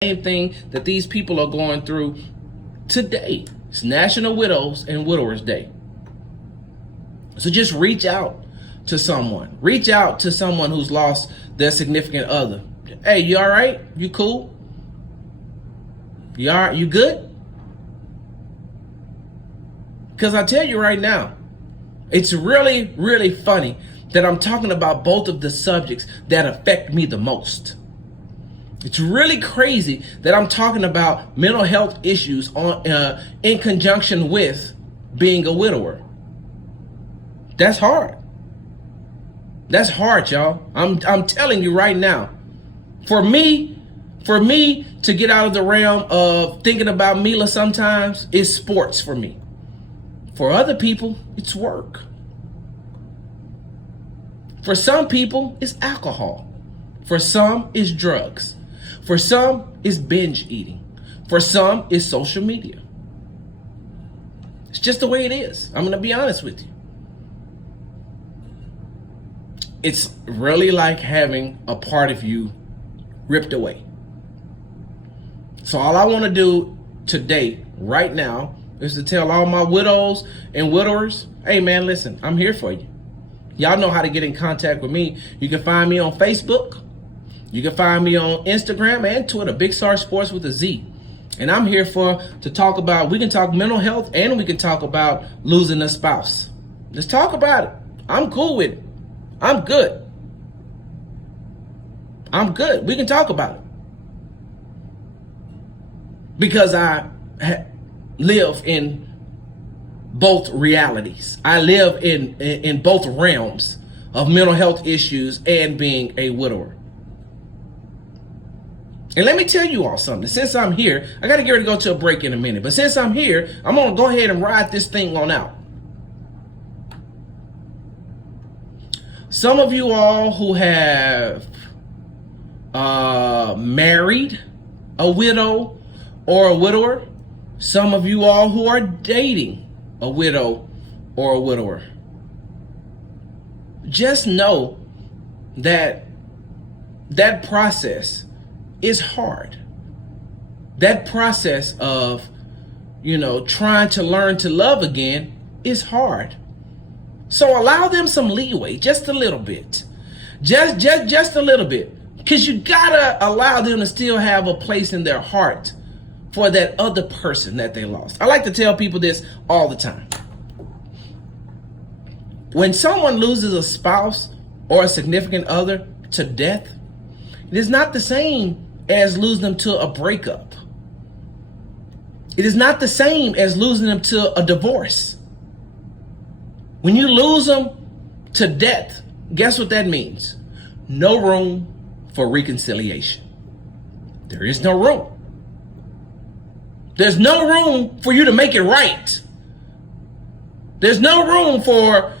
same thing that these people are going through today. It's National Widows and Widowers Day. So just reach out to someone. Reach out to someone who's lost their significant other. Hey, you all right? You cool? You all right? You good? Because I tell you right now, it's really, really funny that I'm talking about both of the subjects that affect me the most. It's really crazy that I'm talking about mental health issues in conjunction with being a widower. That's hard. That's hard, y'all. I'm telling you right now. For me to get out of the realm of thinking about Mila sometimes is sports for me. For other people, it's work. For some people, it's alcohol. For some, it's drugs. For some, it's binge eating. For some, it's social media. It's just the way it is. I'm going to be honest with you. It's really like having a part of you ripped away. So all I want to do today, right now, is to tell all my widows and widowers, hey man, listen, I'm here for you. Y'all know how to get in contact with me. You can find me on Facebook. You can find me on Instagram and Twitter, Big Sarge Sports with a Z. And I'm here to talk about, we can talk mental health and we can talk about losing a spouse. Let's talk about it. I'm cool with it. I'm good. I'm good. We can talk about it. Because I live in both realities. I live in both realms of mental health issues and being a widower. And let me tell you all something. Since I'm here, I got to get ready to go to a break in a minute. But since I'm here, I'm going to go ahead and ride this thing on out. Some of you all who have married a widow or a widower, some of you all who are dating a widow or a widower, just know that that process is hard. That process of, trying to learn to love again is hard. So allow them some leeway, just a little bit. Just a little bit. Because you gotta allow them to still have a place in their heart for that other person that they lost. I like to tell people this all the time. When someone loses a spouse or a significant other to death, it is not the same as losing them to a breakup. It is not the same as losing them to a divorce. When you lose them to death, guess what that means? No room for reconciliation. There is no room. There's no room for you to make it right. There's no room for,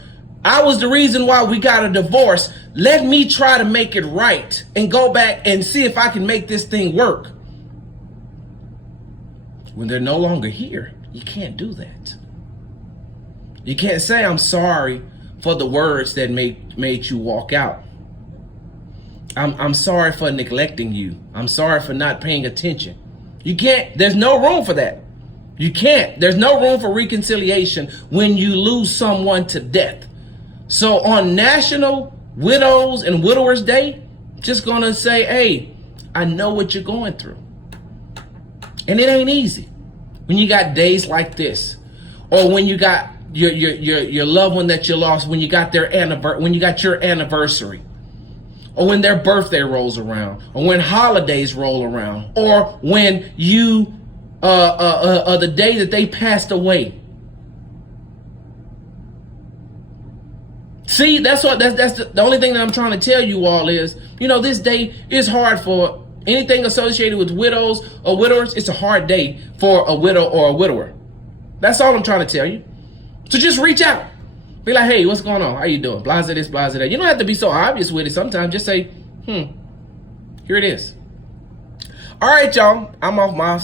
I was the reason why we got a divorce. Let me try to make it right and go back and see if I can make this thing work. When they're no longer here, you can't do that. You can't say, I'm sorry for the words that made you walk out. I'm sorry for neglecting you. I'm sorry for not paying attention. You can't, there's no room for that. You can't, there's no room for reconciliation when you lose someone to death. So on National Widows and Widowers Day, just gonna say, hey, I know what you're going through. And it ain't easy when you got days like this, or when you got your loved one that you lost, when you got your anniversary, or when their birthday rolls around, or when holidays roll around, or when you the day that they passed away. See, that's the only thing that I'm trying to tell you all is, this day is hard for anything associated with widows or widowers. It's a hard day for a widow or a widower. That's all I'm trying to tell you. So just reach out. Be like, hey, what's going on? How you doing? Blase this, blase that. You don't have to be so obvious with it sometimes. Just say, here it is. All right, y'all. I'm off my